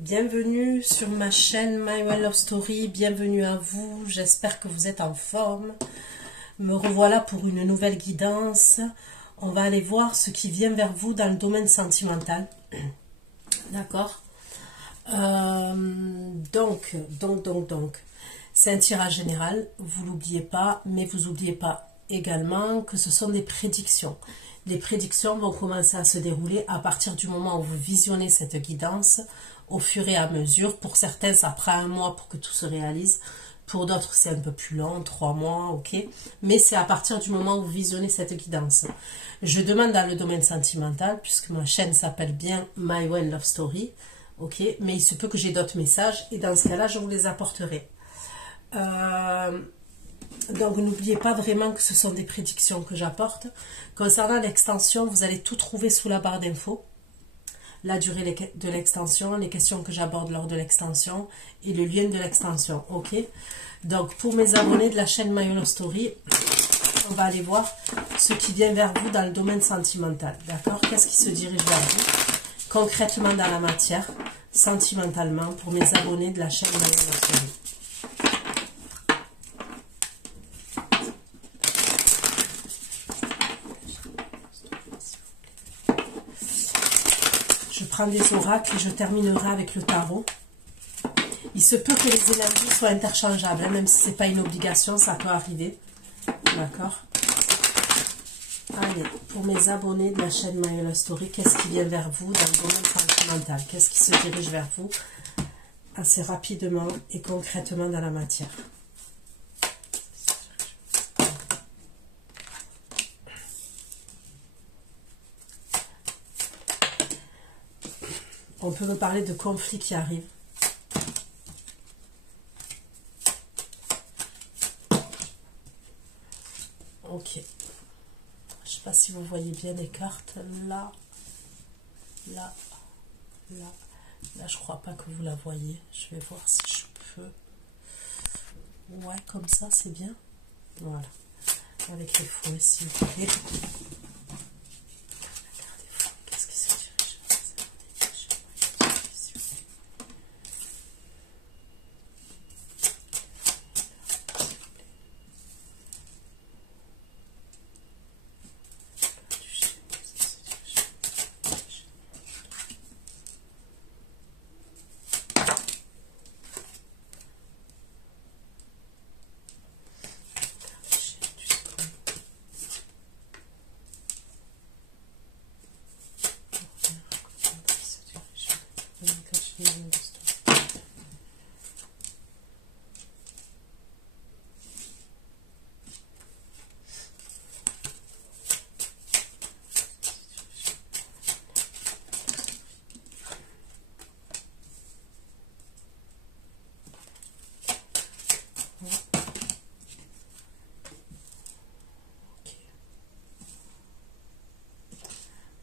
Bienvenue sur ma chaîne My One Love Story, bienvenue à vous, j'espère que vous êtes en forme. Me revoilà pour une nouvelle guidance. On va aller voir ce qui vient vers vous dans le domaine sentimental. D'accord. Donc, c'est un tirage général, vous l'oubliez pas, mais vous n'oubliez pas également que ce sont des prédictions. Les prédictions vont commencer à se dérouler à partir du moment où vous visionnez cette guidance, au fur et à mesure. Pour certains, ça prend 1 mois pour que tout se réalise. Pour d'autres, c'est un peu plus long, 3 mois, ok. Mais c'est à partir du moment où vous visionnez cette guidance. Je demande dans le domaine sentimental, puisque ma chaîne s'appelle bien My One Love Story, ok. Mais il se peut que j'ai d'autres messages, et dans ce cas-là, je vous les apporterai. Donc n'oubliez pas vraiment que ce sont des prédictions que j'apporte. Concernant l'extension, vous allez tout trouver sous la barre d'infos. La durée de l'extension, les questions que j'aborde lors de l'extension et le lien de l'extension. Ok. Donc pour mes abonnés de la chaîne My One Love Story, on va aller voir ce qui vient vers vous dans le domaine sentimental. D'accord. Qu'est-ce qui se dirige vers vous concrètement dans la matière, sentimentalement, pour mes abonnés de la chaîne My One Love Story. Je prends des oracles et je terminerai avec le tarot. Il se peut que les énergies soient interchangeables, hein, même si ce n'est pas une obligation, ça peut arriver. D'accord. Allez, pour mes abonnés de la chaîne My One Love Story, qu'est-ce qui vient vers vous dans le domaine sentimental? Qu'est-ce qui se dirige vers vous assez rapidement et concrètement dans la matière? On peut me parler de conflits qui arrivent. Ok. Je ne sais pas si vous voyez bien les cartes. Là, là, là. Là, je crois pas que vous la voyez. Je vais voir si je peux. Ouais, comme ça, c'est bien. Voilà. Avec les fouets, s'il vous plaît. Qu'est-ce qui se dirige?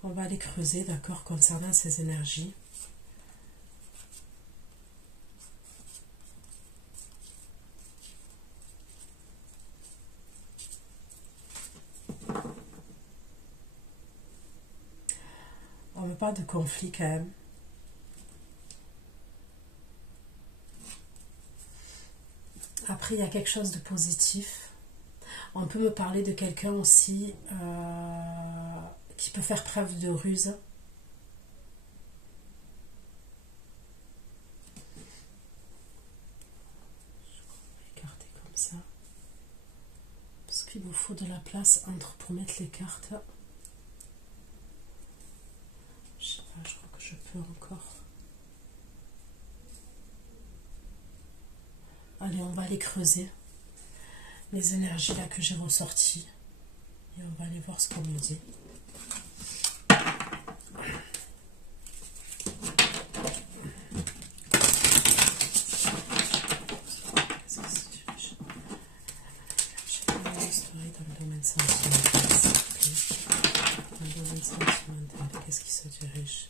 On va aller creuser, d'accord, concernant ces énergies. On me parle de conflit quand même. Après, il y a quelque chose de positif. On peut me parler de quelqu'un aussi qui peut faire preuve de ruse. Je vais écarter comme ça. Parce qu'il vous faut de la place pour mettre les cartes. Je sais pas, je crois que je peux encore. Allez, on va aller creuser les énergies là que j'ai ressorties. Et on va aller voir ce qu'on me dit. Qu'est-ce qui se dirige?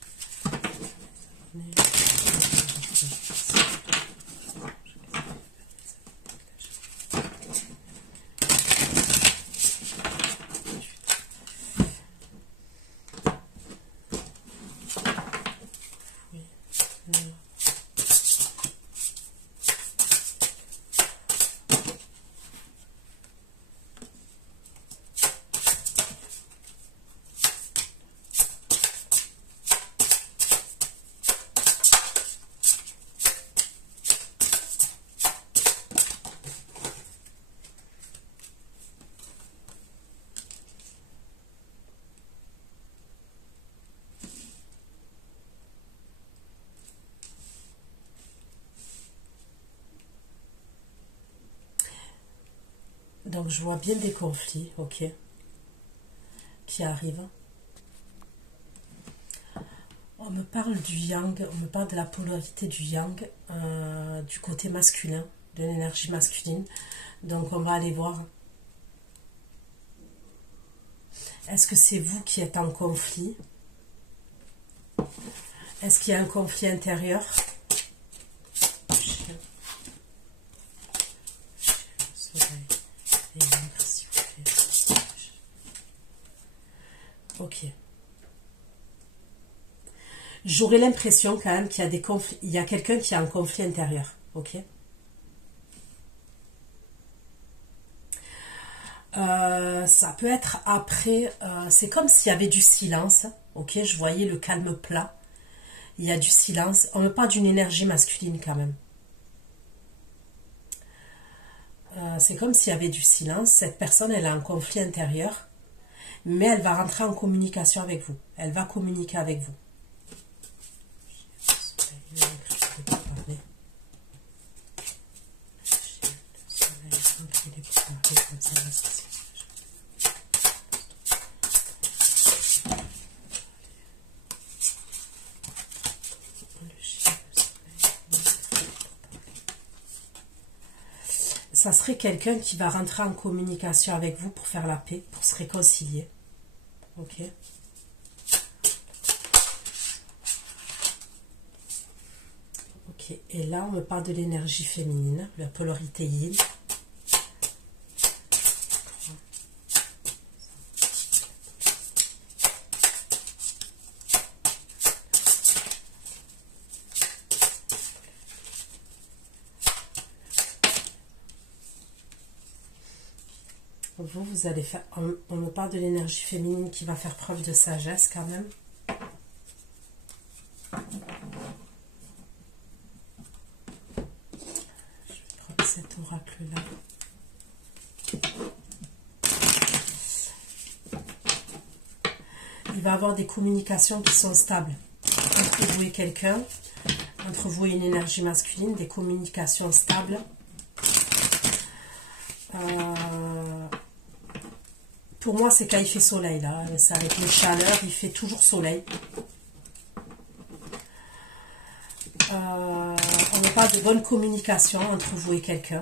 Donc je vois bien des conflits, ok, qui arrivent. On me parle du yang, on me parle de la polarité du yang, du côté masculin, de l'énergie masculine. Donc on va aller voir. Est-ce que c'est vous qui êtes en conflit? Est-ce qu'il y a un conflit intérieur? Ok. J'aurais l'impression quand même qu'il y a des conflits. Il y a quelqu'un qui a un conflit intérieur. Ok. Ça peut être après. C'est comme s'il y avait du silence. Ok. Je voyais le calme plat. Il y a du silence. On me parle d'une énergie masculine quand même. C'est comme s'il y avait du silence. Cette personne, elle a un conflit intérieur. Mais elle va rentrer en communication avec vous. Elle va communiquer avec vous. Ça serait quelqu'un qui va rentrer en communication avec vous pour faire la paix, pour se réconcilier. Ok. Ok. Et là, on me parle de l'énergie féminine, la polarité yin. Vous allez faire... On me parle de l'énergie féminine qui va faire preuve de sagesse quand même. Je vais prendre cet oracle-là. Il va y avoir des communications qui sont stables. Entre vous et quelqu'un, entre vous et une énergie masculine, des communications stables. Pour moi, c'est quand il fait soleil, là. C'est avec les chaleurs, il fait toujours soleil. On n'a pas de bonne communication entre vous et quelqu'un.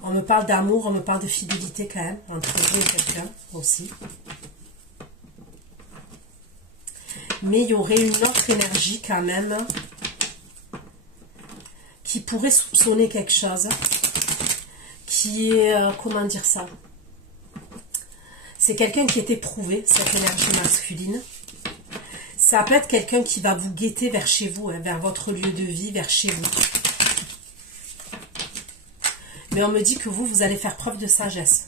On me parle d'amour, on me parle de fidélité quand même, entre vous et quelqu'un aussi. Mais il y aurait une autre énergie quand même qui pourrait soupçonner quelque chose, qui est, comment dire ça, c'est quelqu'un qui est éprouvé, cette énergie masculine. Ça peut être quelqu'un qui va vous guetter vers chez vous, hein, vers votre lieu de vie, vers chez vous. Mais on me dit que vous allez faire preuve de sagesse.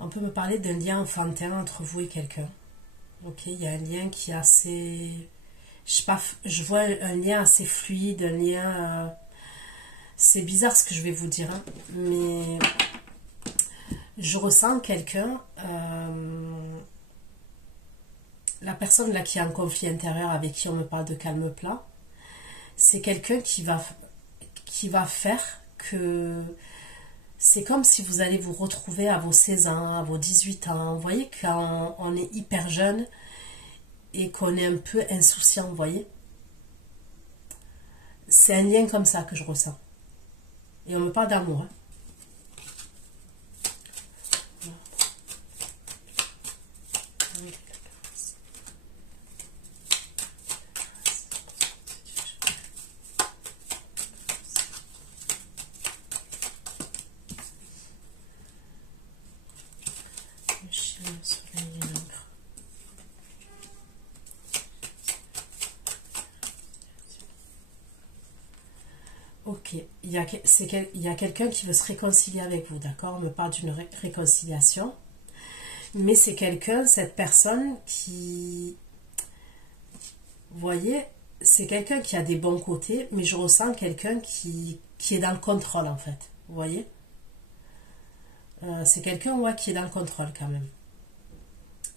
On peut me parler d'un lien enfantin entre vous et quelqu'un. Ok, il y a un lien qui est assez... Je sais pas, je vois un lien assez fluide, un lien... c'est bizarre ce que je vais vous dire, hein, mais je ressens quelqu'un... la personne là qui a un conflit intérieur avec qui on me parle de calme plat, c'est quelqu'un qui va faire que C'est comme si vous allez vous retrouver à vos 16 ans, à vos 18 ans. Vous voyez, quand on est hyper jeune et qu'on est un peu insouciant, vous voyez. C'est un lien comme ça que je ressens. Et on me parle d'amour. Hein. Le chien, le soleil et l'encre. Ok, il y a quelqu'un qui veut se réconcilier avec vous, d'accord? On me parle d'une réconciliation. Mais c'est quelqu'un, cette personne qui... Vous voyez, c'est quelqu'un qui a des bons côtés, mais je ressens quelqu'un qui est dans le contrôle, en fait. Vous voyez? C'est quelqu'un, ouais, qui est dans le contrôle, quand même.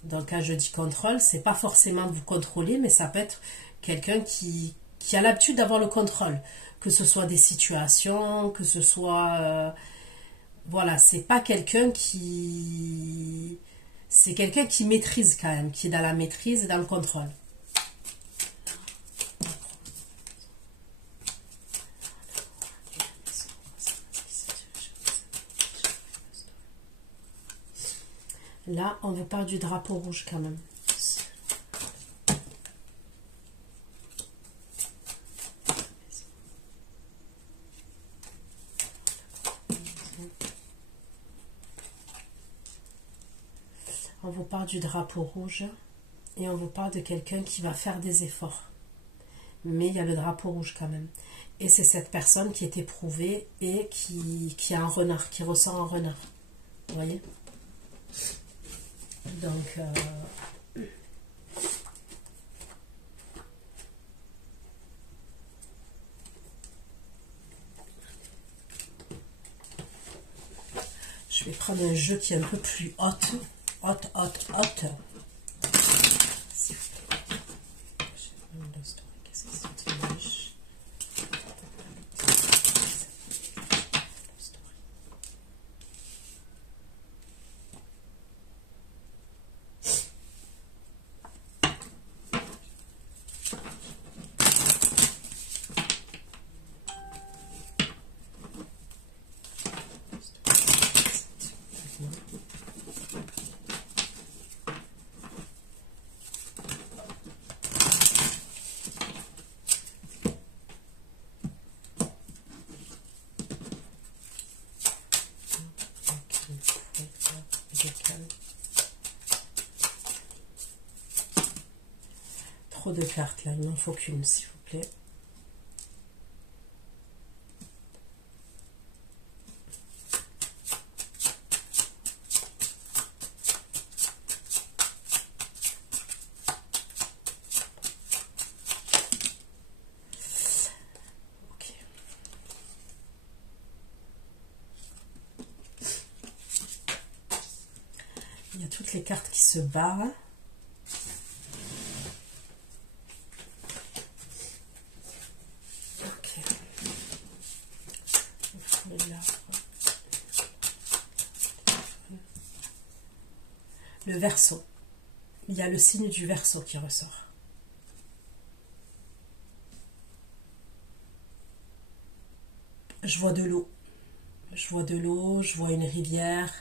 Donc, quand je dis contrôle, c'est pas forcément vous contrôler, mais ça peut être quelqu'un qui a l'habitude d'avoir le contrôle. Que ce soit des situations, que ce soit... voilà, c'est pas quelqu'un qui... C'est quelqu'un qui maîtrise quand même, qui est dans la maîtrise et dans le contrôle. Là, on vous parle du drapeau rouge quand même. On vous parle du drapeau rouge et on vous parle de quelqu'un qui va faire des efforts. Mais il y a le drapeau rouge quand même. Et c'est cette personne qui est éprouvée et qui a un renard, qui ressent un renard. Vous voyez? Donc, je vais prendre un jeu qui est un peu plus haute. Haute. Trop de cartes là, il n'en faut qu'une s'il vous plaît. Ok. Il y a toutes les cartes qui se barrent. Le Verseau. Il y a le signe du Verseau qui ressort. Je vois de l'eau. Je vois de l'eau, je vois une rivière,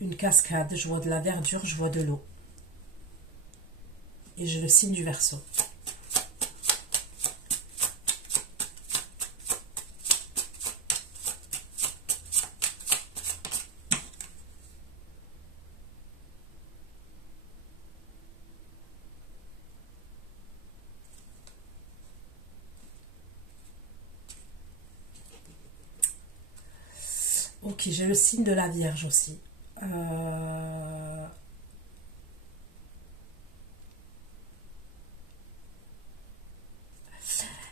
une cascade, je vois de la verdure, je vois de l'eau. Et j'ai le signe du Verseau. Ok, j'ai le signe de la Vierge aussi.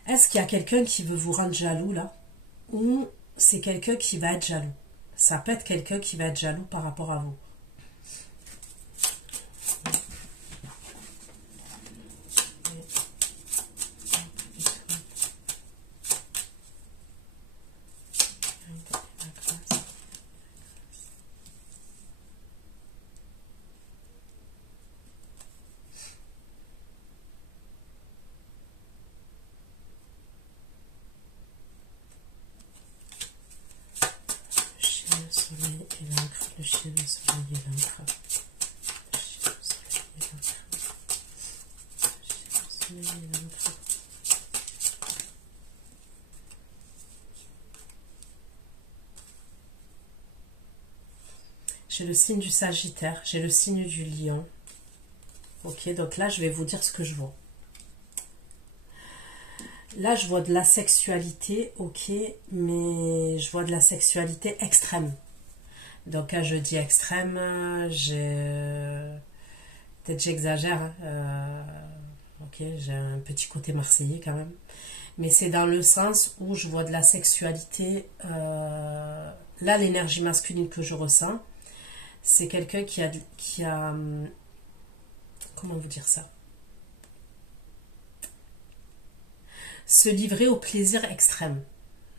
Est-ce qu'il y a quelqu'un qui veut vous rendre jaloux là? Ou c'est quelqu'un qui va être jaloux? Ça peut être quelqu'un qui va être jaloux par rapport à vous. soleil et l'encre, le chien, le soleil et l'encre. Le chien, le soleil et l'encre. Le chien, le soleil et l'encre. J'ai le signe du Sagittaire, j'ai le signe du Lion. Ok, donc là, je vais vous dire ce que je vois. Là, je vois de la sexualité, ok, mais je vois de la sexualité extrême. Donc, quand je dis extrême, peut-être j'exagère, hein, ok, j'ai un petit côté marseillais quand même. Mais c'est dans le sens où je vois de la sexualité. Là, l'énergie masculine que je ressens, c'est quelqu'un qui a... Comment vous dire ça? Se livrer au plaisir extrême.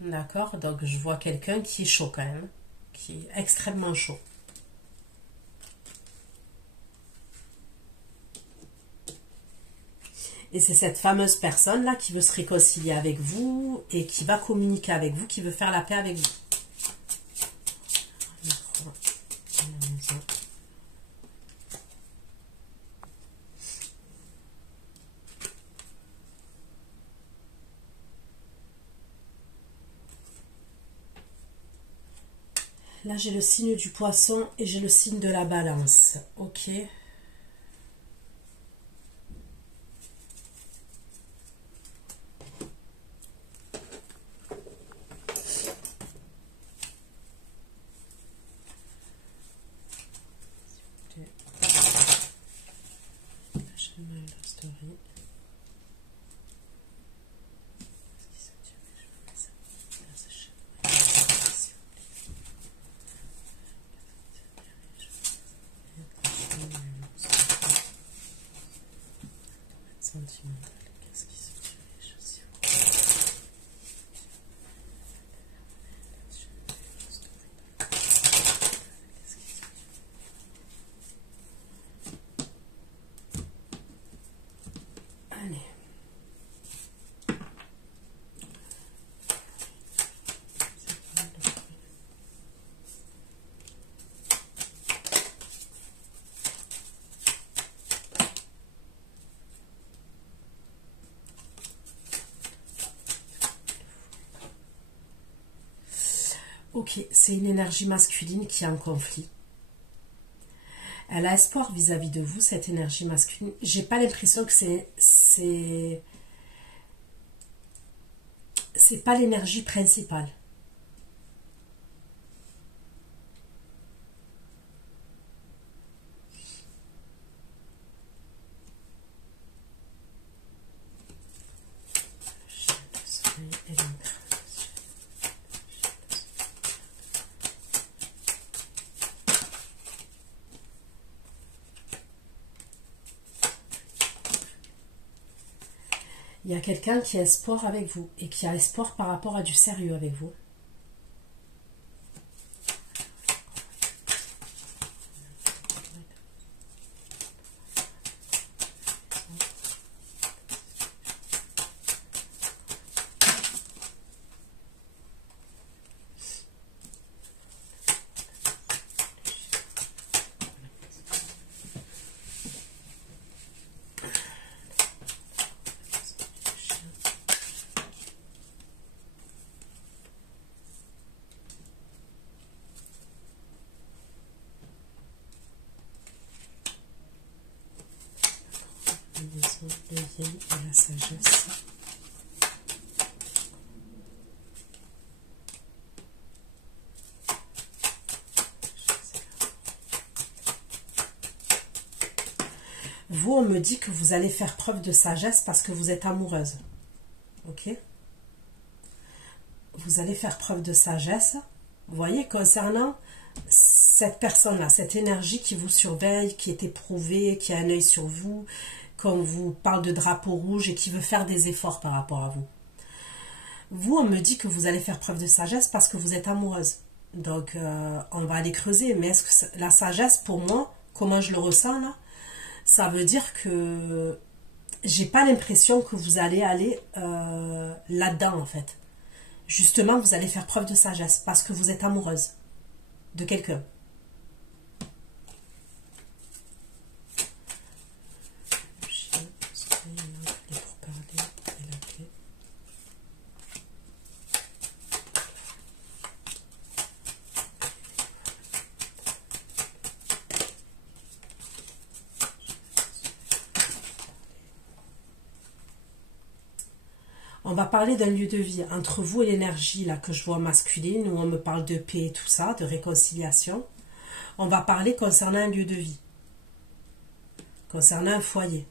D'accord? Donc, je vois quelqu'un qui est chaud quand même. Qui est extrêmement chaud. Et c'est cette fameuse personne-là qui veut se réconcilier avec vous et qui va communiquer avec vous, qui veut faire la paix avec vous. Là, j'ai le signe du poisson et j'ai le signe de la balance. Ok. Sentimental, qu'est-ce qui se dirige allez. Ok, c'est une énergie masculine qui est en conflit. Elle a espoir vis-à-vis de vous, cette énergie masculine. J'ai pas l'impression que c'est pas l'énergie principale. Il y a quelqu'un qui a espoir avec vous et qui a espoir par rapport à du sérieux avec vous. Le yin et la sagesse. Vous, on me dit que vous allez faire preuve de sagesse parce que vous êtes amoureuse. Ok? Vous allez faire preuve de sagesse. Vous voyez, concernant cette personne-là, cette énergie qui vous surveille, qui est éprouvée, qui a un œil sur vous, qu'on vous parle de drapeau rouge et qui veut faire des efforts par rapport à vous. Vous, on me dit que vous allez faire preuve de sagesse parce que vous êtes amoureuse. Donc, on va aller creuser. Mais est-ce que la sagesse, pour moi, comment je le ressens là, ça veut dire que j'ai pas l'impression que vous allez aller là-dedans, en fait. Justement, vous allez faire preuve de sagesse parce que vous êtes amoureuse. de quelqu'un. On va parler d'un lieu de vie entre vous et l'énergie là que je vois masculine, où on me parle de paix et tout ça, de réconciliation. On va parler concernant un lieu de vie, concernant un foyer.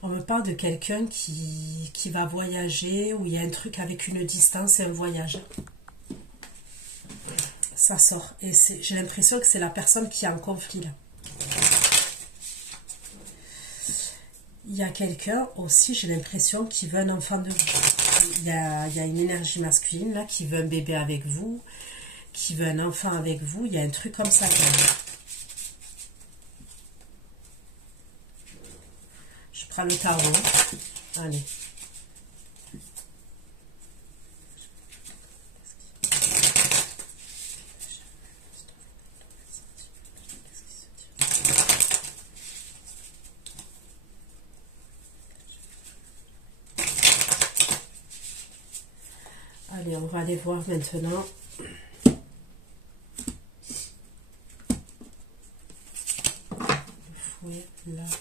On me parle de quelqu'un qui va voyager, où il y a un truc avec une distance et un voyage. Ça sort. Et j'ai l'impression que c'est la personne qui est en conflit là. Il y a quelqu'un aussi, j'ai l'impression, qui veut un enfant de vous. Il y a une énergie masculine là, qui veut un bébé avec vous, qui veut un enfant avec vous. Il y a un truc comme ça quand même. Je prends le tarot. Allez. Allez, on va aller voir maintenant. Le fouet, l'arbre.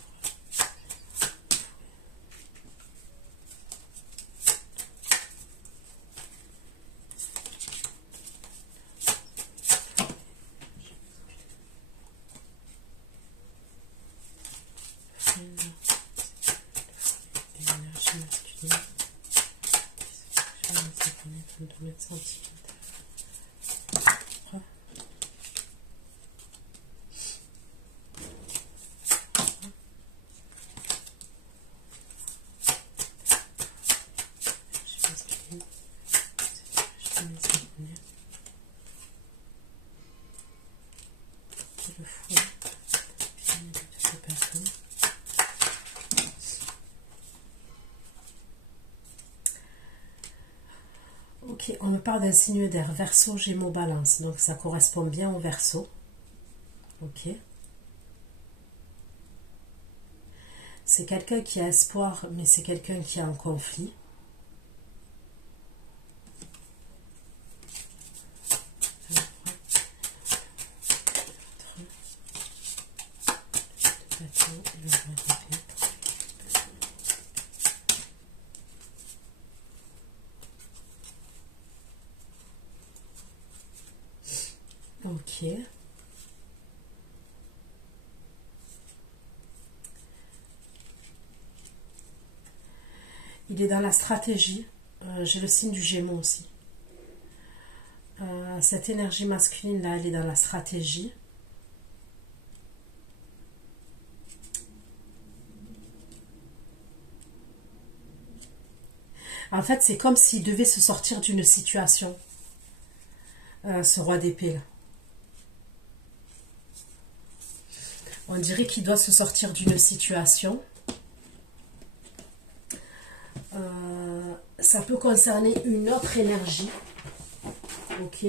Ok, on me parle d'un signe d'air, Verseau, Gémeaux, Balance, donc ça correspond bien au Verseau. Ok. C'est quelqu'un qui a espoir, mais c'est quelqu'un qui est en conflit. Ok. Il est dans la stratégie. J'ai le signe du Gémeaux aussi. Cette énergie masculine là, elle est dans la stratégie. En fait, c'est comme s'il devait se sortir d'une situation. ce roi d'épée là. On dirait qu'il doit se sortir d'une situation. Ça peut concerner une autre énergie. Ok.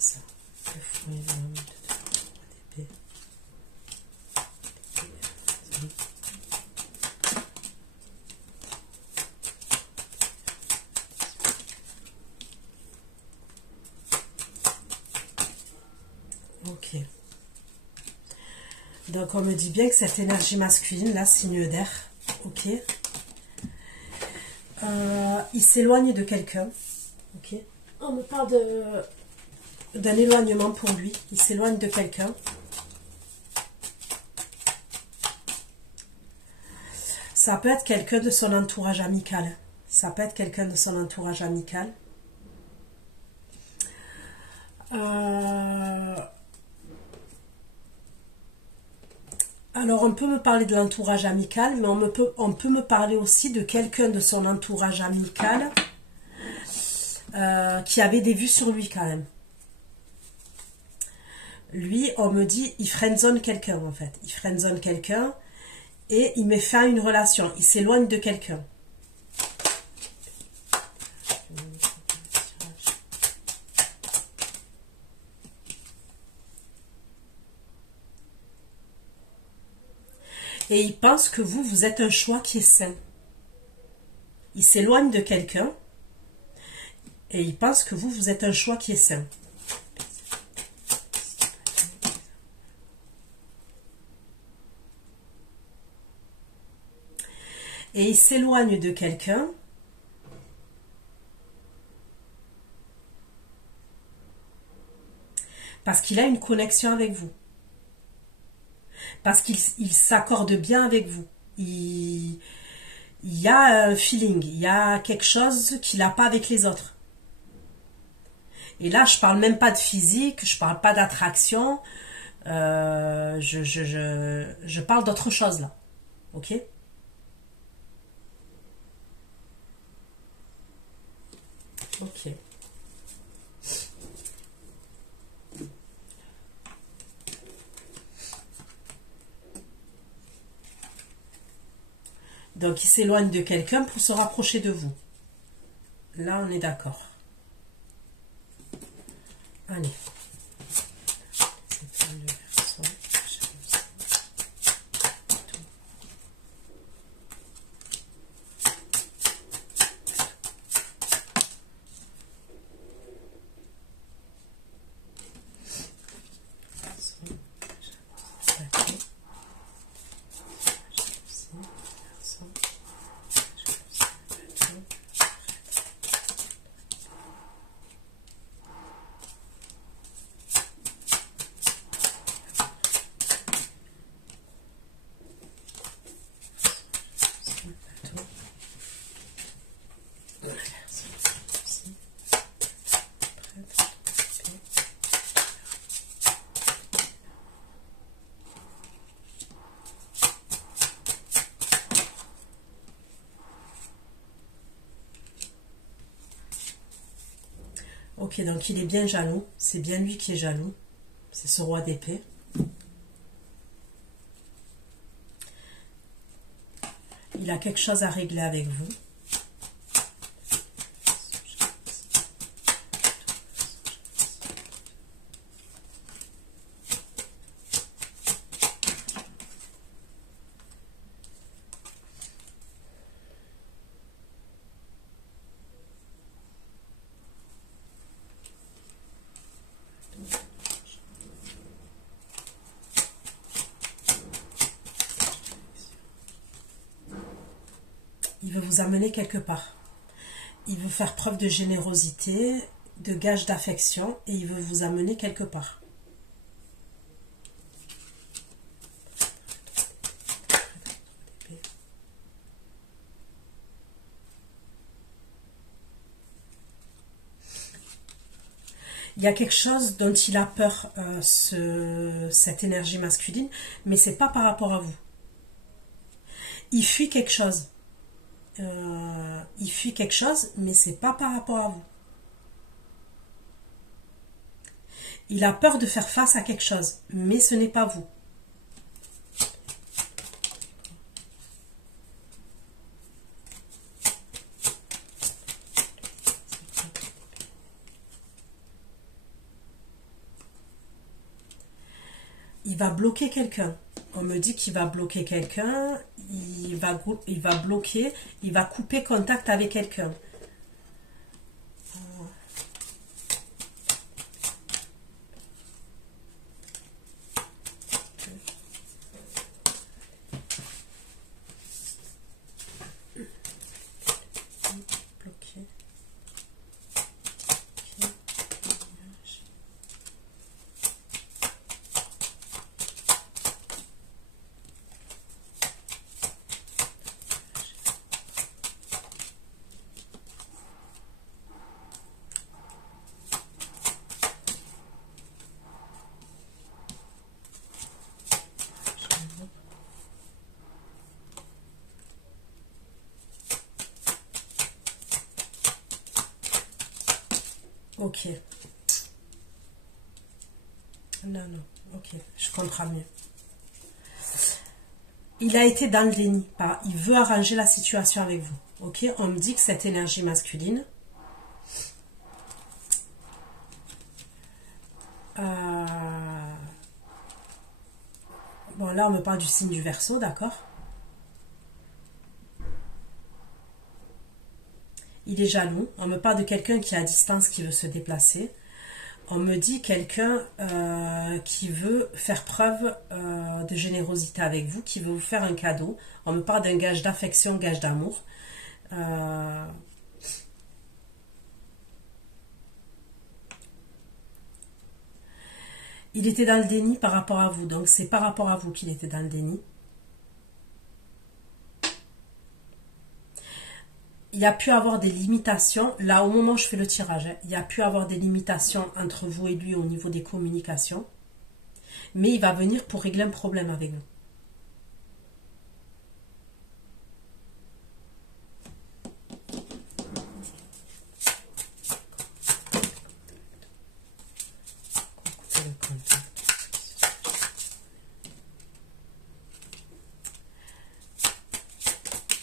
Ça. Le fruit, l'homme de d'épée. Ok. Donc on me dit bien que cette énergie masculine, là, signe d'air, ok. Il s'éloigne de quelqu'un, ok. On me parle d'un éloignement pour lui. Il s'éloigne de quelqu'un. Ça peut être quelqu'un de son entourage amical. Ça peut être quelqu'un de son entourage amical. Alors, on peut me parler de l'entourage amical, mais on peut me parler aussi de quelqu'un de son entourage amical qui avait des vues sur lui quand même. Lui, on me dit, il friendzone quelqu'un en fait. Il friendzone quelqu'un et il met fin à une relation. Il s'éloigne de quelqu'un. Et il pense que vous êtes un choix qui est sain. Il s'éloigne de quelqu'un et il pense que vous êtes un choix qui est sain. Et il s'éloigne de quelqu'un parce qu'il a une connexion avec vous. Parce qu'il s'accorde bien avec vous. Il y a un feeling, il y a quelque chose qu'il n'a pas avec les autres. Et là, je parle même pas de physique, je parle pas d'attraction, je parle d'autre chose là. Ok ? Ok. Donc, il s'éloigne de quelqu'un pour se rapprocher de vous. Là, on est d'accord. Allez. Ok, donc il est bien jaloux. C'est bien lui qui est jaloux. C'est ce roi d'épée. Il a quelque chose à régler avec vous. Il veut vous amener quelque part. Il veut faire preuve de générosité, de gage d'affection, et il veut vous amener quelque part. Il y a quelque chose dont il a peur, cette énergie masculine, mais c'est pas par rapport à vous. Il fuit quelque chose. Il fuit quelque chose, mais c'est pas par rapport à vous. Il a peur de faire face à quelque chose, mais ce n'est pas vous. Il va bloquer quelqu'un. On me dit qu'il va bloquer quelqu'un, il va bloquer, il va couper contact avec quelqu'un. Ok. Non, ok, je comprends mieux. Il a été dans le déni. Il veut arranger la situation avec vous. Ok, on me dit que cette énergie masculine, bon, là, on me parle du signe du Verseau, d'accord? Il est jaloux. On me parle de quelqu'un qui est à distance, qui veut se déplacer. On me dit quelqu'un qui veut faire preuve de générosité avec vous, qui veut vous faire un cadeau. On me parle d'un gage d'affection, gage d'amour. Il était dans le déni par rapport à vous, donc c'est par rapport à vous qu'il était dans le déni. Il y a pu avoir des limitations, là au moment où je fais le tirage, il y a pu avoir des limitations entre vous et lui au niveau des communications, mais il va venir pour régler un problème avec vous.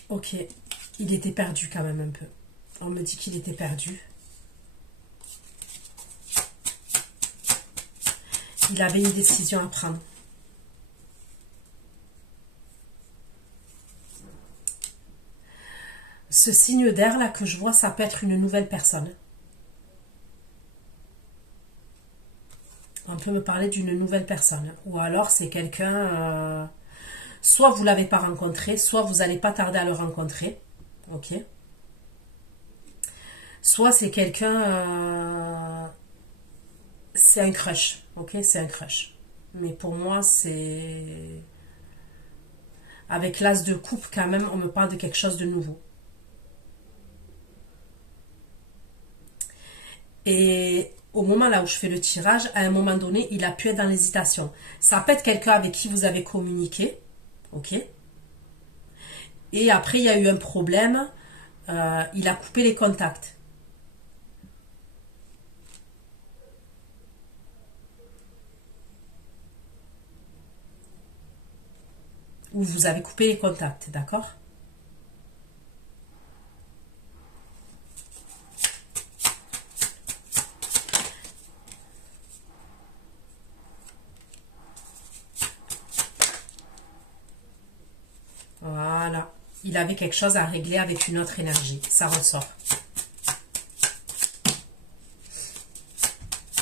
Ok. Il était perdu quand même un peu. On me dit qu'il était perdu. Il avait une décision à prendre. Ce signe d'air là que je vois, ça peut être une nouvelle personne. On peut me parler d'une nouvelle personne. Ou alors c'est quelqu'un... soit vous ne l'avez pas rencontré, soit vous n'allez pas tarder à le rencontrer. Ok. Soit c'est quelqu'un, c'est un crush, ok, c'est un crush. Mais pour moi, c'est... Avec l'as de coupe, quand même, on me parle de quelque chose de nouveau. Et au moment là où je fais le tirage, à un moment donné, il a pu être dans l'hésitation. Ça peut être quelqu'un avec qui vous avez communiqué, ok. Et après, il y a eu un problème, il a coupé les contacts. ou vous avez coupé les contacts, d'accord? Voilà. Il avait quelque chose à régler avec une autre énergie. Ça ressort.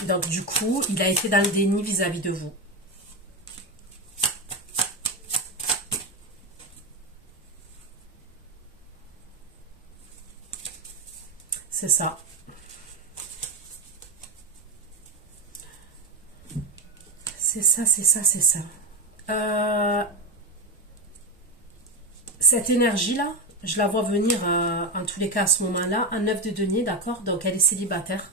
Donc, du coup, il a été dans le déni vis-à-vis de vous. C'est ça. C'est ça, c'est ça, c'est ça. Cette énergie-là, je la vois venir en tous les cas à ce moment-là, un 9 de denier, d'accord? Donc elle est célibataire.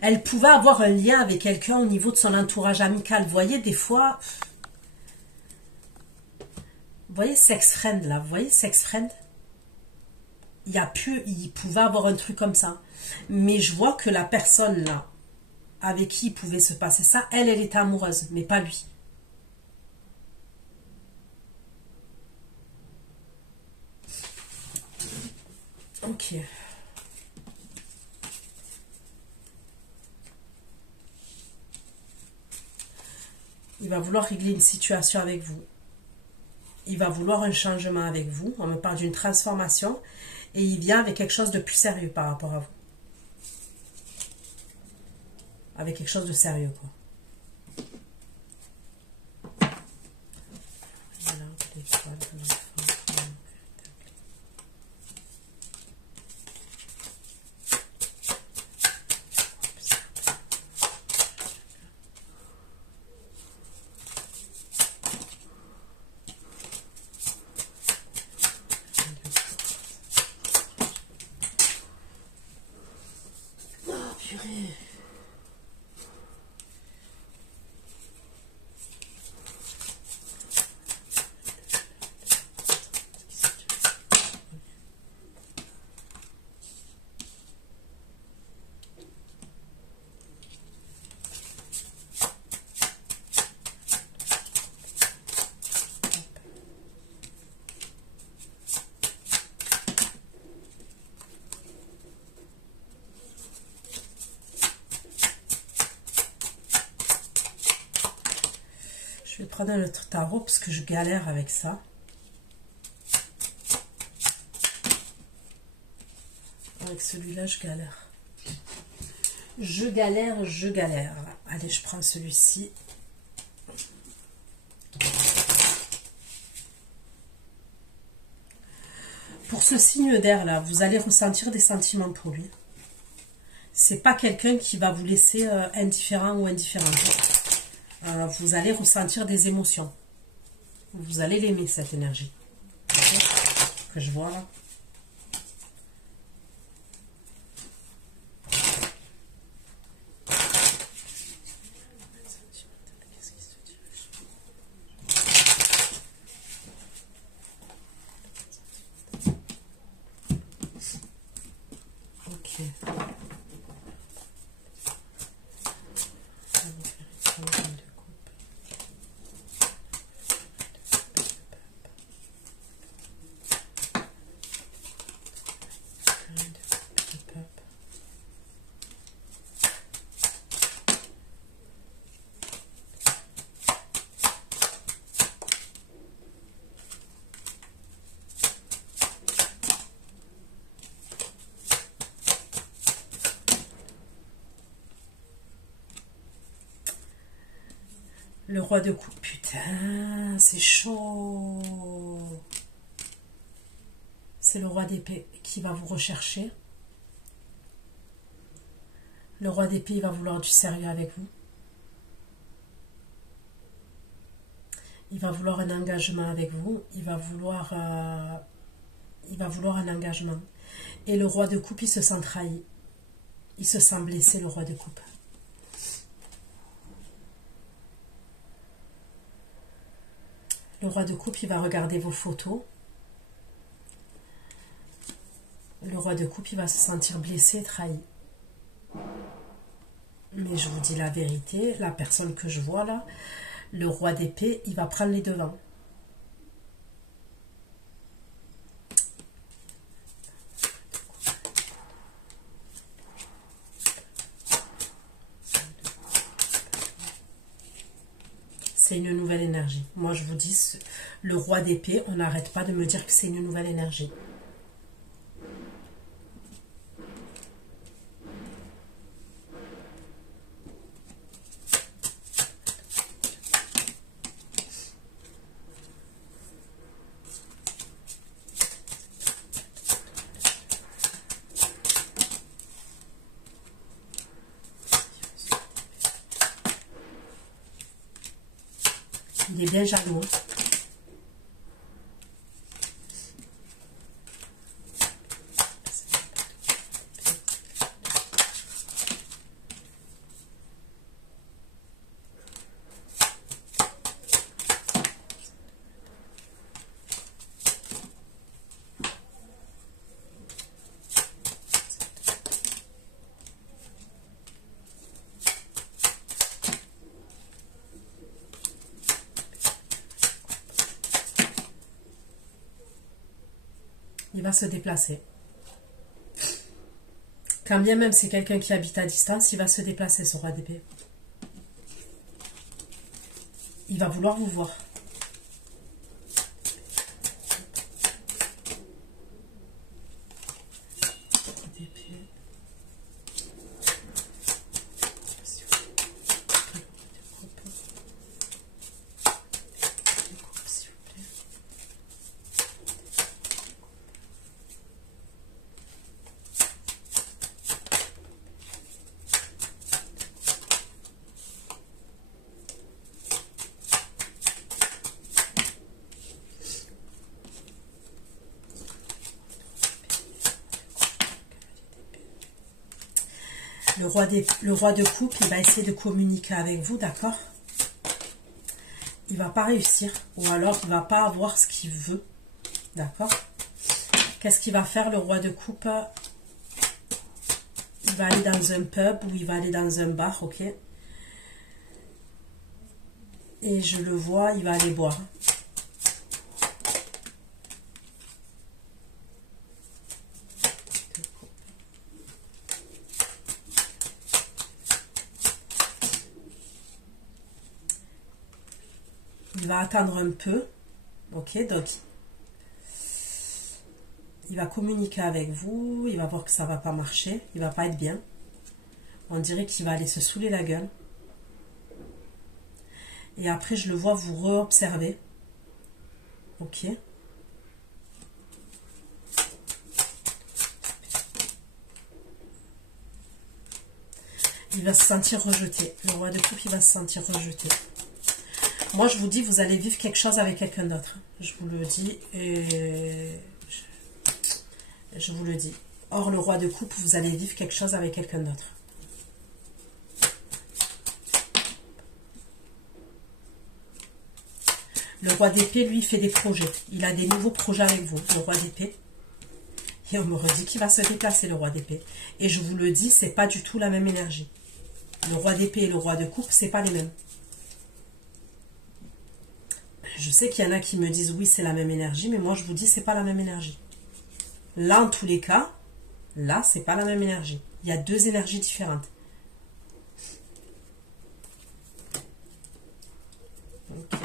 Elle pouvait avoir un lien avec quelqu'un au niveau de son entourage amical. Vous voyez, des fois... Vous voyez sex friend, là? Vous voyez sex friend? Il pouvait avoir un truc comme ça. Mais je vois que la personne, là, avec qui il pouvait se passer ça, elle était amoureuse, mais pas lui. Ok. Il va vouloir régler une situation avec vous. Il va vouloir un changement avec vous. On me parle d'une transformation. Et il vient avec quelque chose de plus sérieux par rapport à vous. Avec quelque chose de sérieux, quoi. Je vais prendre un autre tarot parce que je galère avec ça. Avec celui-là, je galère. Je galère, je galère. Allez, je prends celui-ci. Pour ce signe d'air-là, vous allez ressentir des sentiments pour lui. C'est pas quelqu'un qui va vous laisser indifférent ou indifférente. Vous allez ressentir des émotions. Vous allez l'aimer, cette énergie. Que je vois là. Ok. Le roi de coupe, putain, c'est chaud. C'est le roi d'épée qui va vous rechercher. Le roi d'épée, il va vouloir du sérieux avec vous. Il va vouloir un engagement avec vous. Il va vouloir un engagement. Et le roi de coupe, il se sent trahi. Il se sent blessé, le roi de coupe. Le roi de coupe, il va regarder vos photos. Le roi de coupe, il va se sentir blessé, trahi. Mais je vous dis la vérité, la personne que je vois là, Le roi d'épée, il va prendre les devants. C'est une nouvelle énergie. Moi, je vous dis, le roi d'épée, on n'arrête pas de me dire que c'est une nouvelle énergie. Il est bien jaloux. Il va se déplacer. Quand bien même c'est quelqu'un qui habite à distance, il va se déplacer, ce roi d'épée. Il va vouloir vous voir. Le roi de coupe, il va essayer de communiquer avec vous, d'accord? Il va pas réussir, ou alors il va pas avoir ce qu'il veut, d'accord? Qu'est-ce qu'il va faire, le roi de coupe? Il va aller dans un pub ou il va aller dans un bar, ok? Et je le vois, il va aller boire. Il va attendre un peu, ok, donc il va communiquer avec vous, il va voir que ça va pas marcher, il va pas être bien. On dirait qu'il va aller se saouler la gueule. Et après, je le vois vous re-observer, ok. Il va se sentir rejeté, le roi de coupe, il va se sentir rejeté. Moi, je vous dis, vous allez vivre quelque chose avec quelqu'un d'autre. Je vous le dis. Et je vous le dis. Or, le roi de coupe, vous allez vivre quelque chose avec quelqu'un d'autre. Le roi d'épée, lui, fait des projets. Il a des nouveaux projets avec vous, le roi d'épée. Et on me redit qu'il va se déplacer, le roi d'épée. Et je vous le dis, c'est pas du tout la même énergie. Le roi d'épée et le roi de coupe, c'est pas les mêmes. Je sais qu'il y en a qui me disent oui, c'est la même énergie, mais moi je vous dis c'est pas la même énergie. Là, en tous les cas, là, c'est pas la même énergie. Il y a deux énergies différentes. Ok.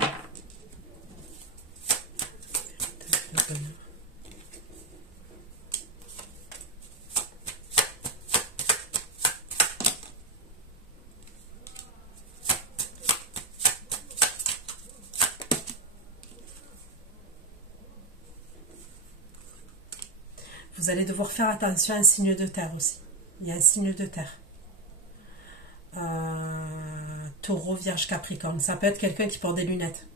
Vous allez devoir faire attention à un signe de terre aussi. Il y a un signe de terre. Taureau, Vierge, Capricorne. Ça peut être quelqu'un qui porte des lunettes.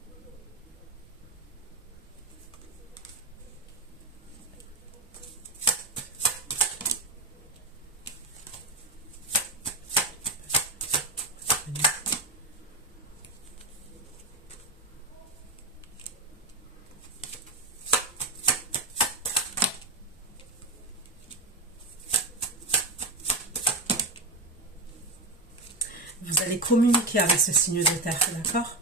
Vous allez communiquer avec ce signe de terre, d'accord?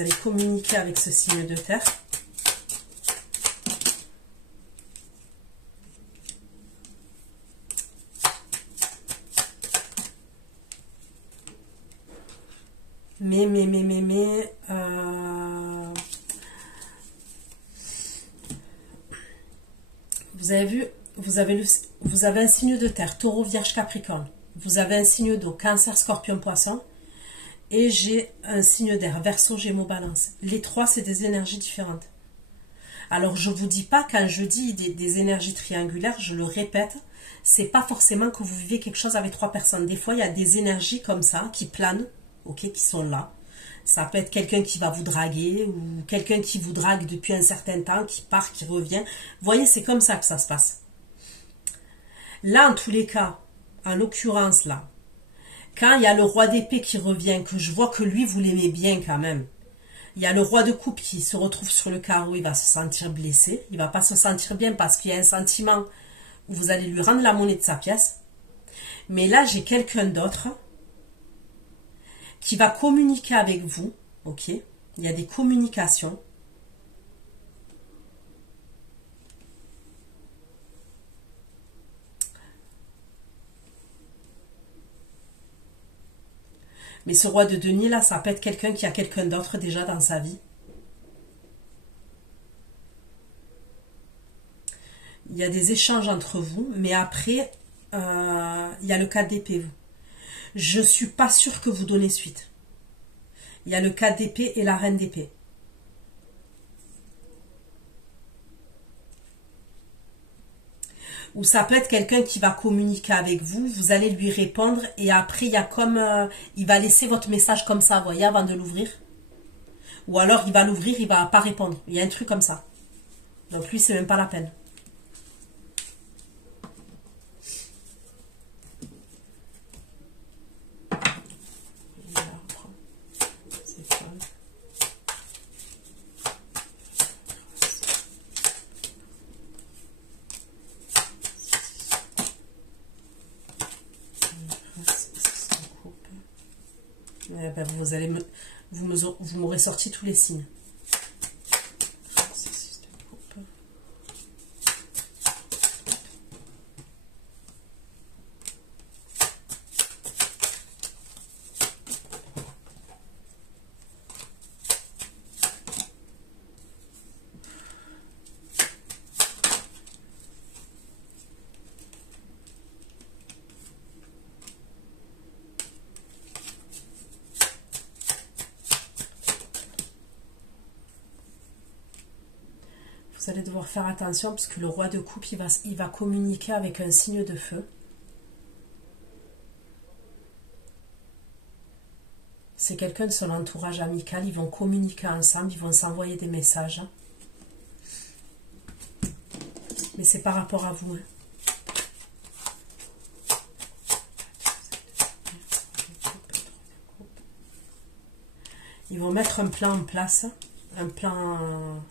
vous allez communiquer avec ce signe de terre. Mais, vous avez vu, vous avez un signe de terre, taureau, vierge, capricorne. Vous avez un signe d'eau, cancer, scorpion, poisson. Et j'ai un signe d'air, verseau, gémeaux, balance. Les trois, c'est des énergies différentes. Alors, je ne vous dis pas, quand je dis des énergies triangulaires, je le répète, c'est pas forcément que vous vivez quelque chose avec trois personnes. Des fois, il y a des énergies comme ça, qui planent, ok, qui sont là. Ça peut être quelqu'un qui va vous draguer, ou quelqu'un qui vous drague depuis un certain temps, qui part, qui revient. Vous voyez, c'est comme ça que ça se passe. Là, en tous les cas, en l'occurrence, là, quand il y a le roi d'épée qui revient, que je vois que lui, vous l'aimez bien quand même, il y a le roi de coupe qui se retrouve sur le carreau, il va se sentir blessé, il va pas se sentir bien parce qu'il y a un sentiment où vous allez lui rendre la monnaie de sa pièce. Mais là, j'ai quelqu'un d'autre qui va communiquer avec vous, ok? Il y a des communications. Mais ce roi de denier, là, ça peut être quelqu'un qui a quelqu'un d'autre déjà dans sa vie. Il y a des échanges entre vous, mais après, il y a le 4 d'épée. Je ne suis pas sûre que vous donnez suite. Il y a le 4 d'épée et la reine d'épée. Ou ça peut être quelqu'un qui va communiquer avec vous, vous allez lui répondre et après il y a comme il va laisser votre message comme ça, vous voyez, avant de l'ouvrir. Ou alors il va l'ouvrir, il va pas répondre. Il y a un truc comme ça. Donc lui, c'est même pas la peine. Ben, vous m'aurez sorti tous les signes. Vous allez devoir faire attention puisque le roi de coupe, il va communiquer avec un signe de feu. C'est quelqu'un de son entourage amical. Ils vont communiquer ensemble, ils vont s'envoyer des messages. Mais c'est par rapport à vous. Ils vont mettre un plan en place. Un plan...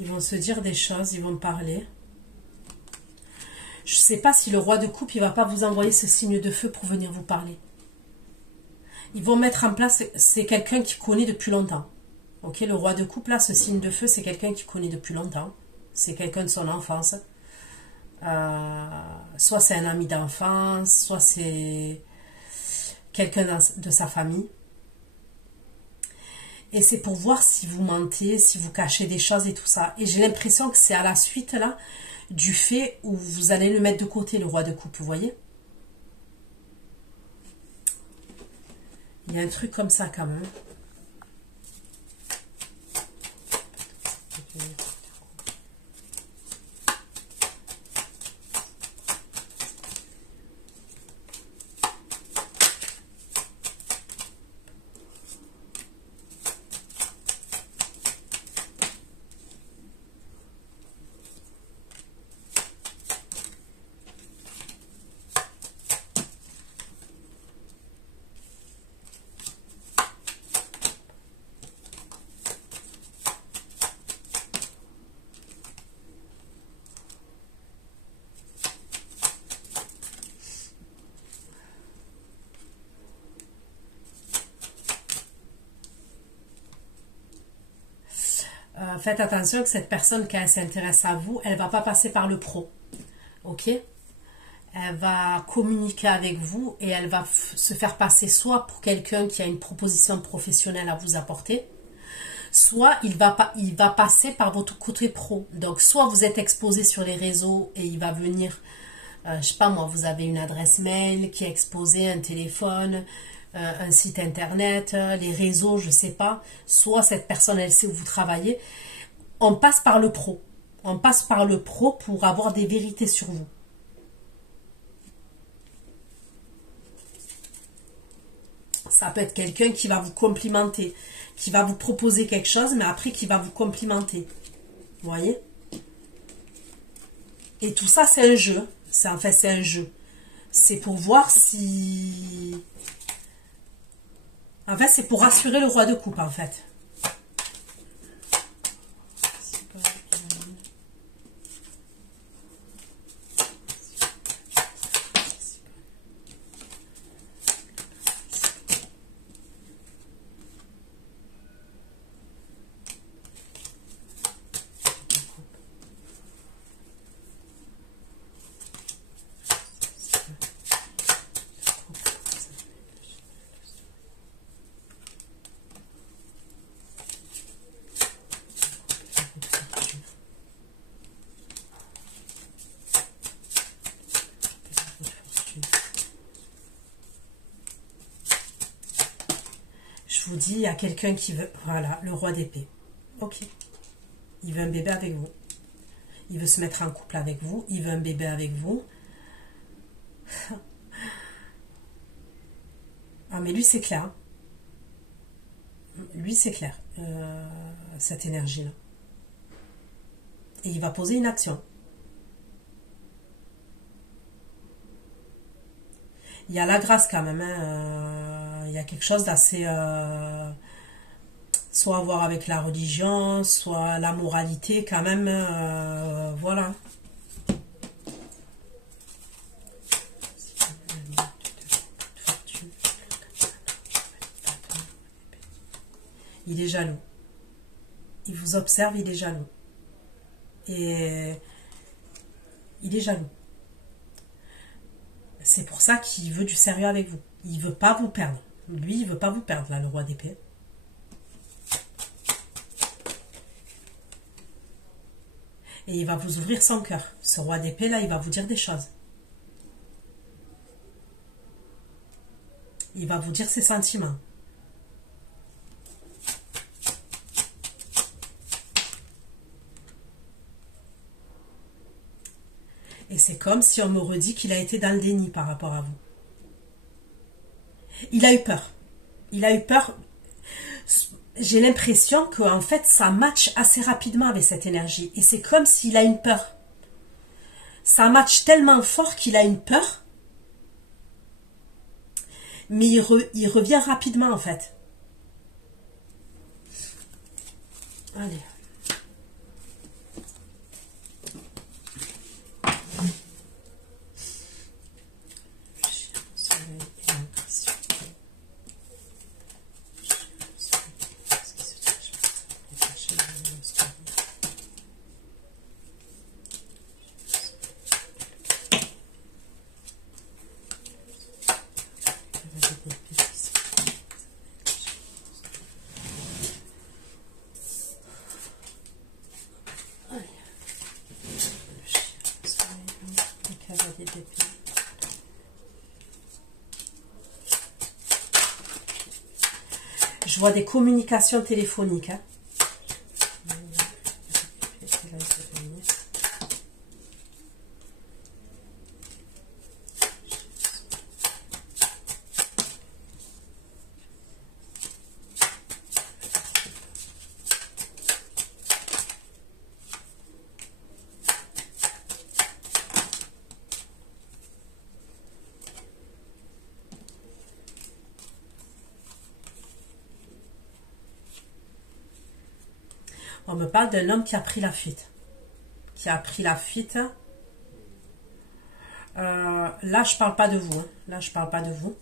Ils vont se dire des choses, ils vont parler. Je ne sais pas si le roi de coupe, il ne va pas vous envoyer ce signe de feu pour venir vous parler. Ils vont mettre en place, c'est quelqu'un qui connaît depuis longtemps. Ok, le roi de coupe, là, ce signe de feu, c'est quelqu'un qui connaît depuis longtemps. C'est quelqu'un de son enfance. Soit c'est un ami d'enfance, soit c'est quelqu'un de sa famille. Et c'est pour voir si vous mentez, si vous cachez des choses et tout ça. Et j'ai l'impression que c'est à la suite, là, du fait où vous allez le mettre de côté, le roi de coupe, vous voyez? Il y a un truc comme ça, quand même. faites attention que cette personne, quand elle s'intéresse à vous, elle ne va pas passer par le pro. Ok? Elle va communiquer avec vous et elle va se faire passer soit pour quelqu'un qui a une proposition professionnelle à vous apporter, soit il va passer par votre côté pro. Donc, soit vous êtes exposé sur les réseaux et il va venir, je sais pas moi, vous avez une adresse mail qui est exposée, un téléphone, un site internet, les réseaux, je sais pas. Soit cette personne, elle sait où vous travaillez. On passe par le pro. On passe par le pro pour avoir des vérités sur vous. Ça peut être quelqu'un qui va vous complimenter, qui va vous proposer quelque chose, mais après qui va vous complimenter. Vous voyez? Et tout ça, c'est un jeu. En fait, c'est un jeu. C'est pour voir si... En fait, c'est pour rassurer le roi de coupe, en fait. Je vous dis, il y a quelqu'un qui veut... Voilà, le roi d'épée. Ok. Il veut un bébé avec vous. Il veut se mettre en couple avec vous. Il veut un bébé avec vous. Ah, mais lui, c'est clair. Hein. Lui, c'est clair. Cette énergie-là. Et il va poser une action. Il y a la grâce quand même. Hein. Il y a quelque chose d'assez... soit à voir avec la religion, soit la moralité quand même. Voilà. Il est jaloux. Il vous observe, il est jaloux. Et il est jaloux. C'est pour ça qu'il veut du sérieux avec vous. Il veut pas vous perdre. Lui, il veut pas vous perdre, là, le roi d'épée. Et il va vous ouvrir son cœur. Ce roi d'épée, là, il va vous dire des choses. Il va vous dire ses sentiments. Et c'est comme si on me redit qu'il a été dans le déni par rapport à vous. Il a eu peur. Il a eu peur. J'ai l'impression qu'en fait, ça match assez rapidement avec cette énergie. Et c'est comme s'il a une peur. Ça match tellement fort qu'il a une peur. Mais il revient rapidement, en fait. Allez. Je vois des communications téléphoniques. Hein. On me parle d'un homme qui a pris la fuite. Qui a pris la fuite. Là, je parle pas de vous. Hein. Là, je parle pas de vous.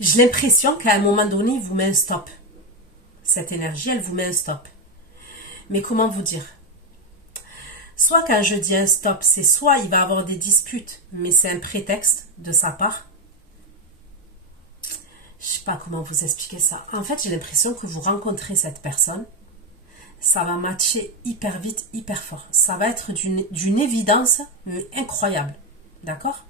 J'ai l'impression qu'à un moment donné, il vous met un stop. Cette énergie, elle vous met un stop. Mais comment vous dire? Soit quand je dis un stop, c'est soit il va avoir des disputes, mais c'est un prétexte de sa part. Je sais pas comment vous expliquer ça. En fait, j'ai l'impression que vous rencontrez cette personne, ça va matcher hyper vite, hyper fort. Ça va être d'une évidence incroyable. D'accord?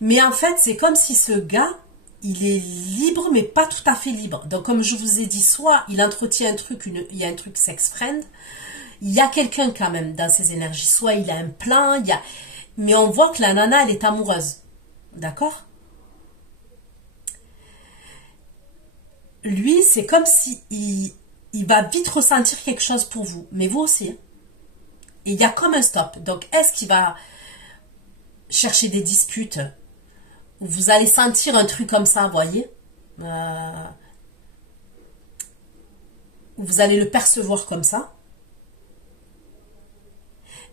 Mais en fait, c'est comme si ce gars, il est libre, mais pas tout à fait libre. Donc, comme je vous ai dit, soit il entretient un truc, il y a un truc sex-friend, il y a quelqu'un quand même dans ses énergies. Soit il a un plan, mais on voit que la nana, elle est amoureuse. D'accord? Lui, c'est comme si il va vite ressentir quelque chose pour vous. Mais vous aussi. Hein. Et il y a comme un stop. Donc, est-ce qu'il va chercher des disputes? Vous allez sentir un truc comme ça, vous voyez, vous allez le percevoir comme ça,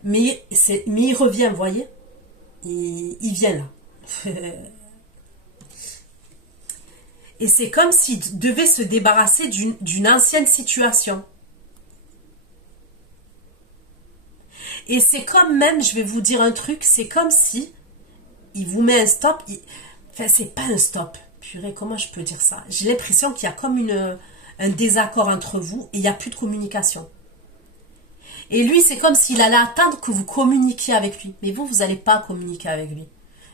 mais il revient, vous voyez, il vient là. Et c'est comme s'il devait se débarrasser d'une ancienne situation. Et c'est comme même, je vais vous dire un truc, c'est comme si il vous met un stop. Enfin, c'est pas un stop. Purée, comment je peux dire ça? J'ai l'impression qu'il y a comme un désaccord entre vous et il n'y a plus de communication. Et lui, c'est comme s'il allait attendre que vous communiquiez avec lui. Mais vous n'allez pas communiquer avec lui.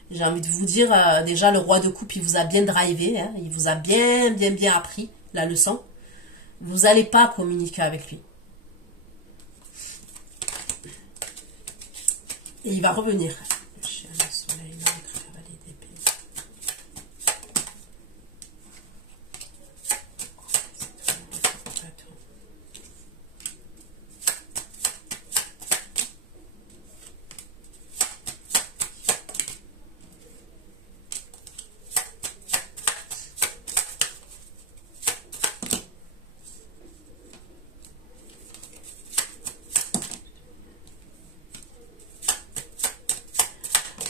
J'ai envie de vous dire, déjà, le roi de coupe, il vous a bien drivé. Hein, il vous a bien appris la leçon. Vous n'allez pas communiquer avec lui. Et il va revenir.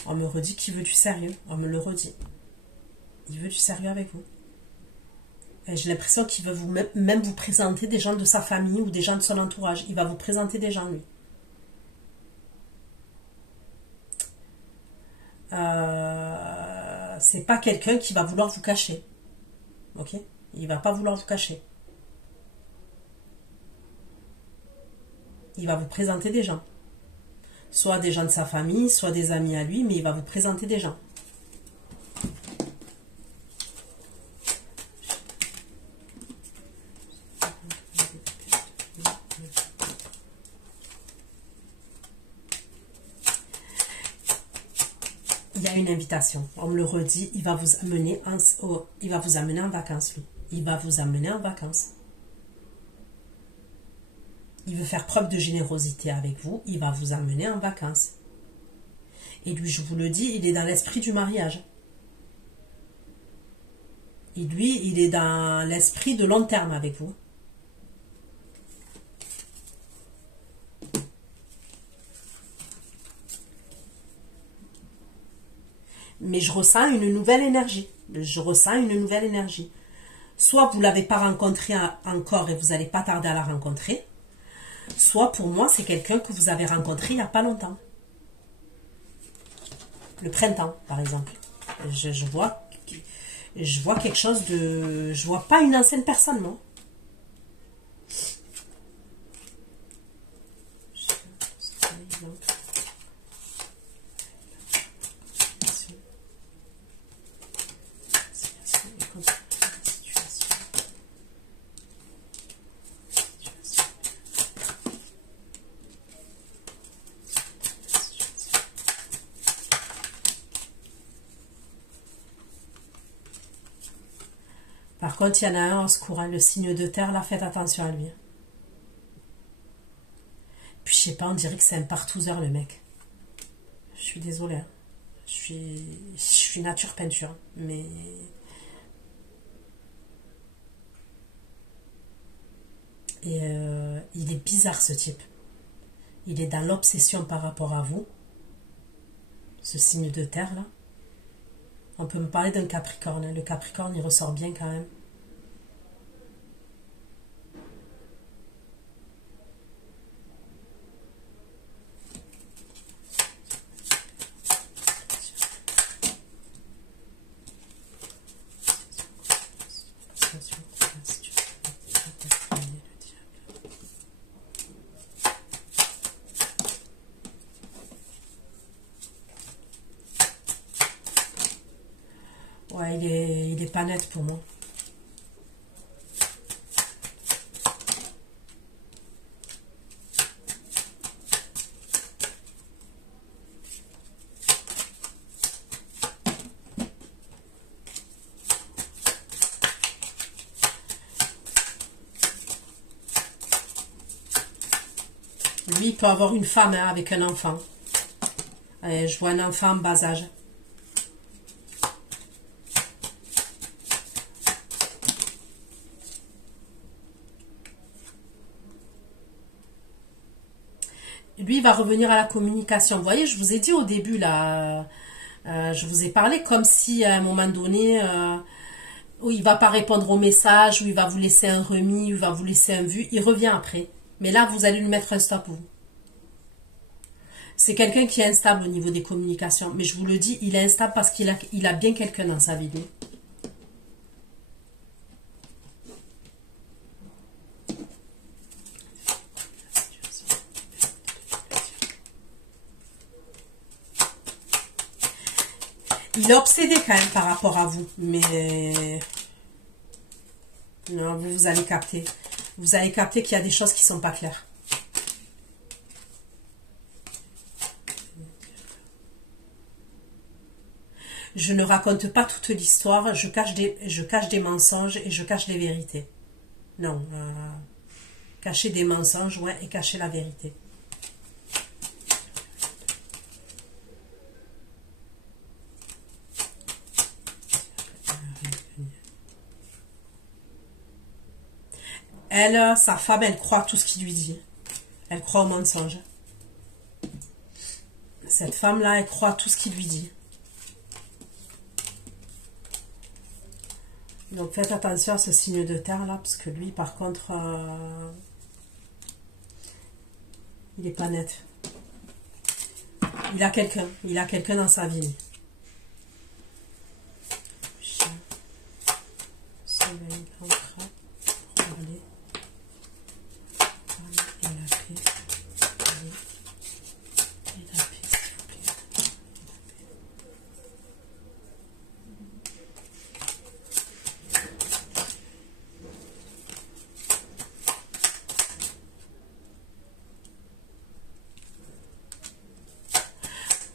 On me redit qu'il veut du sérieux. On me le redit. Il veut du sérieux avec vous. J'ai l'impression qu'il va même vous présenter des gens de sa famille ou des gens de son entourage. Il va vous présenter des gens, lui. C'est pas quelqu'un qui va vouloir vous cacher. Ok? Il va pas vouloir vous cacher. Il va vous présenter des gens. Soit des gens de sa famille, soit des amis à lui, mais il va vous présenter des gens. Il y a une invitation. On me le redit, il va vous amener en vacances, lui. Il va vous amener en vacances. Il veut faire preuve de générosité avec vous. Il va vous amener en vacances. Et lui, je vous le dis, il est dans l'esprit du mariage. Et lui, il est dans l'esprit de long terme avec vous. Mais je ressens une nouvelle énergie. Je ressens une nouvelle énergie. Soit vous ne l'avez pas rencontré encore et vous n'allez pas tarder à la rencontrer. Soit pour moi, c'est quelqu'un que vous avez rencontré il n'y a pas longtemps. Le printemps, par exemple. Je vois quelque chose de... Je vois pas une ancienne personne, non. Par contre, il y en a un en secours, hein, le signe de terre, là, faites attention à lui. Puis, je sais pas, on dirait que c'est un partouzeur, le mec. Je suis désolée. Hein. Je suis nature peinture, mais... Et il est bizarre, ce type. Il est dans l'obsession par rapport à vous. Ce signe de terre, là. On peut me parler d'un Capricorne. Hein. Le Capricorne, il ressort bien quand même. Ouais, il est pas net pour moi. Lui, il peut avoir une femme hein, avec un enfant. Je vois un enfant en bas âge. Lui, il va revenir à la communication. Vous voyez, je vous ai dit au début, là, je vous ai parlé comme si à un moment donné, où il va pas répondre au message, où il va vous laisser un remis, où il va vous laisser un vu. Il revient après. Mais là, vous allez lui mettre un stop, vous. C'est quelqu'un qui est instable au niveau des communications. Mais je vous le dis, il est instable parce qu'il a bien quelqu'un dans sa vie. Lui. Il est obsédé quand même par rapport à vous. Mais non, vous allez capter. Vous allez capter qu'il y a des choses qui ne sont pas claires. Je ne raconte pas toute l'histoire, je cache des mensonges et je cache des vérités. Non, cacher des mensonges, ouais, et cacher la vérité. Elle, sa femme, elle croit tout ce qu'il lui dit. Elle croit au mensonge. Cette femme-là, elle croit tout ce qu'il lui dit. Donc faites attention à ce signe de terre là, parce que lui par contre, il est pas net. Il a quelqu'un dans sa vie.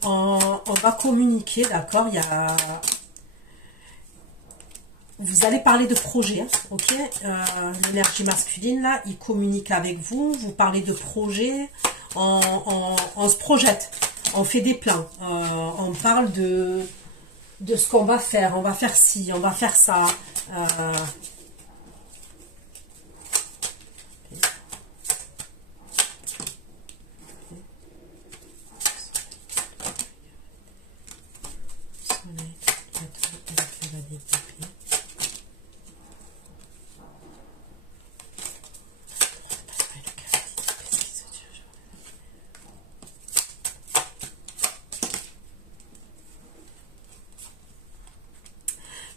On va communiquer, d'accord. Vous allez parler de projet, hein, ok. L'énergie masculine, là, il communique avec vous. Vous parlez de projet. On se projette. On fait des plans. On parle de ce qu'on va faire. On va faire ci, on va faire ça.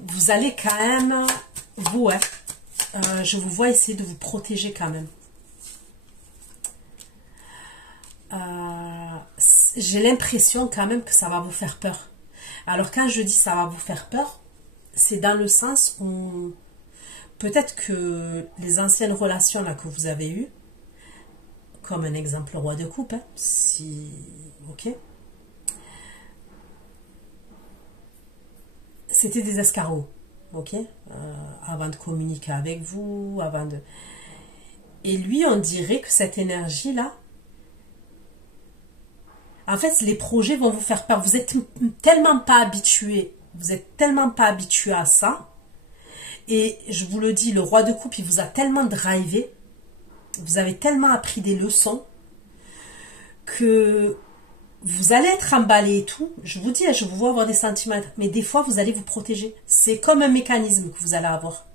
Vous allez quand même, vous, je vous vois essayer de vous protéger quand même. J'ai l'impression quand même que ça va vous faire peur. Alors quand je dis ça va vous faire peur, c'est dans le sens où peut-être que les anciennes relations là que vous avez eues, comme un exemple le roi de coupe, hein, si, ok, c'était des escargots, ok, avant de communiquer avec vous, avant de... Et lui, on dirait que cette énergie-là, en fait, les projets vont vous faire peur. Vous êtes tellement pas habitué, à ça. Et je vous le dis, le roi de coupe, il vous a tellement drivé, vous avez tellement appris des leçons que Vous allez être emballé et tout. Je vous dis, je vous vois avoir des sentiments. Mais des fois, vous allez vous protéger. C'est comme un mécanisme que vous allez avoir.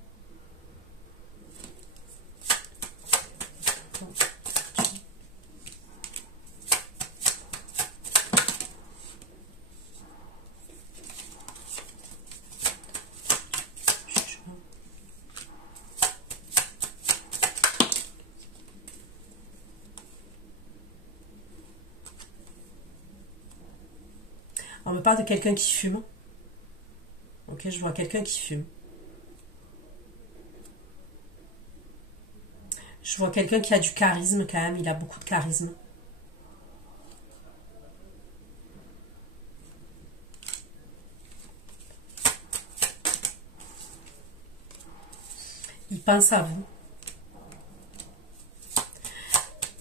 On me parle de quelqu'un qui fume. Ok, je vois quelqu'un qui fume. Je vois quelqu'un qui a du charisme quand même. Il a beaucoup de charisme. Il pense à vous.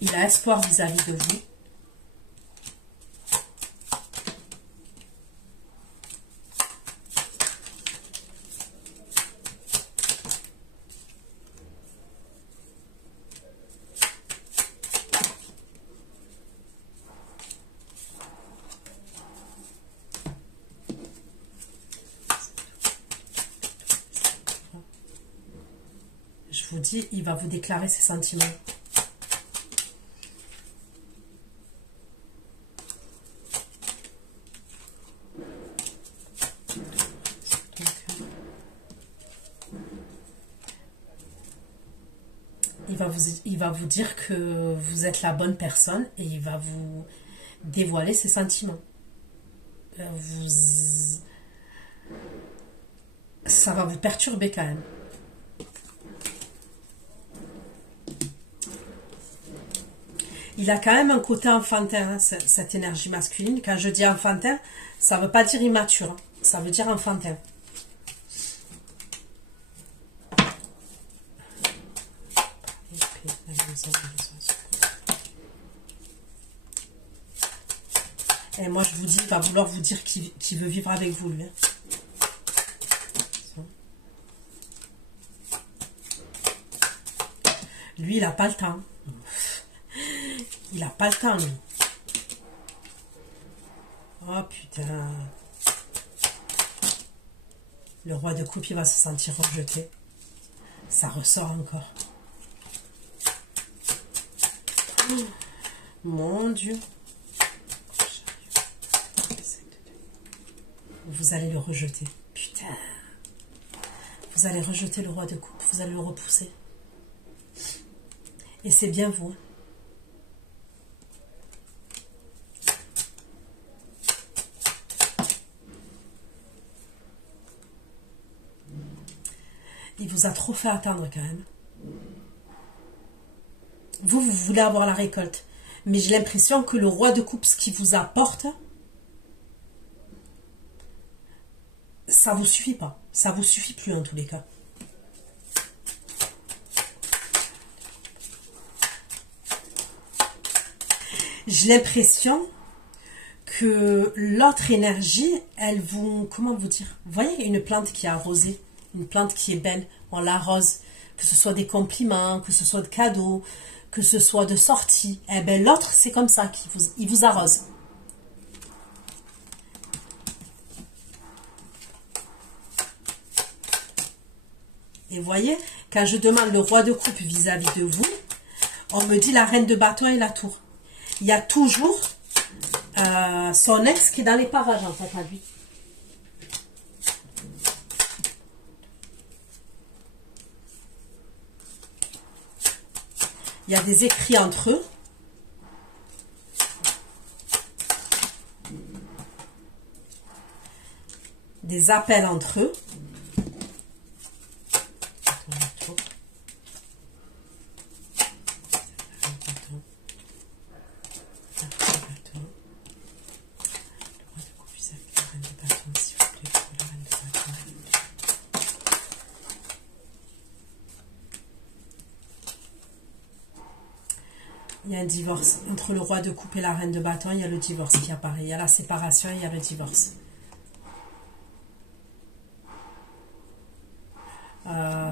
Il a espoir vis-à-vis de vous. Je vous dis, il va vous déclarer ses sentiments. Il va vous dire que vous êtes la bonne personne et il va vous dévoiler ses sentiments. Ça va vous perturber quand même. Il a quand même un côté enfantin, hein, cette énergie masculine. Quand je dis enfantin, ça ne veut pas dire immature, hein, ça veut dire enfantin. Et moi je vous dis, il va vouloir vous dire qu'il veut vivre avec vous, lui. Hein. Lui, il n'a pas le temps. Il n'a pas le temps, lui. Oh putain. Le roi de coupe, il va se sentir rejeté. Ça ressort encore. Oh, mon Dieu. Vous allez le rejeter. Putain. Vous allez rejeter le roi de coupe. Vous allez le repousser. Et c'est bien vous. Il vous a trop fait attendre quand même. Vous voulez avoir la récolte. Mais j'ai l'impression que le roi de coupe, ce qu'il vous apporte, ça vous suffit pas. Ça vous suffit plus en tous les cas. J'ai l'impression que l'autre énergie, elle vous... Comment vous dire? Vous voyez une plante qui est arrosée, une plante qui est belle, on l'arrose. Que ce soit des compliments, que ce soit de cadeaux, que ce soit de sorties. Eh bien, l'autre, c'est comme ça, il vous arrose. Et vous voyez, quand je demande le roi de coupe vis-à-vis de vous, on me dit la reine de bâton et la tour. Il y a toujours son ex qui est dans les parages, en fait, à lui. Il y a des écrits entre eux. Des appels entre eux. Il y a un divorce. Entre le roi de coupe et la reine de bâton, il y a le divorce qui apparaît. Il y a la séparation, il y a le divorce.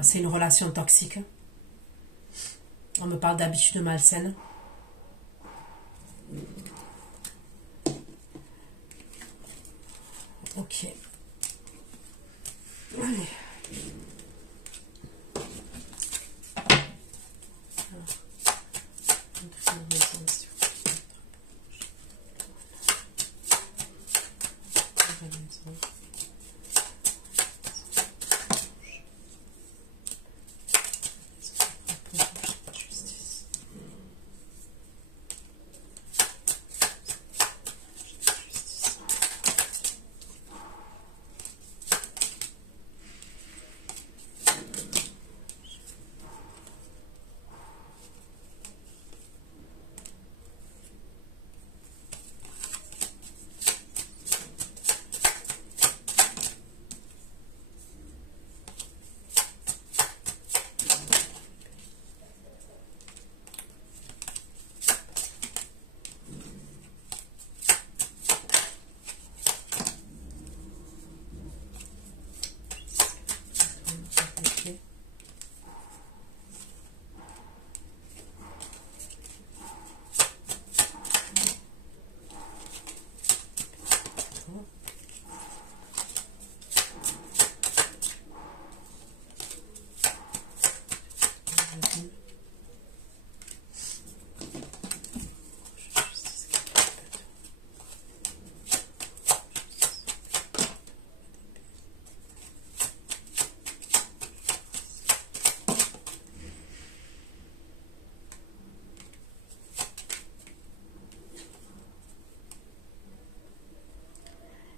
C'est une relation toxique. On me parle d'habitudes malsaines. Ok. Allez.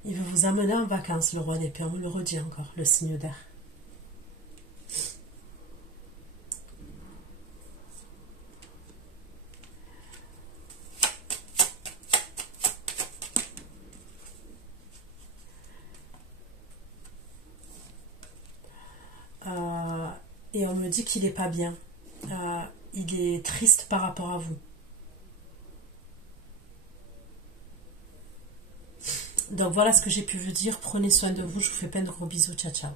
Il veut vous amener en vacances, le roi d'épée. On le redit encore, le signe d'air. Et on me dit qu'il n'est pas bien. Il est triste par rapport à vous. Donc voilà ce que j'ai pu vous dire. Prenez soin de vous. Je vous fais plein de gros bisous. Ciao, ciao.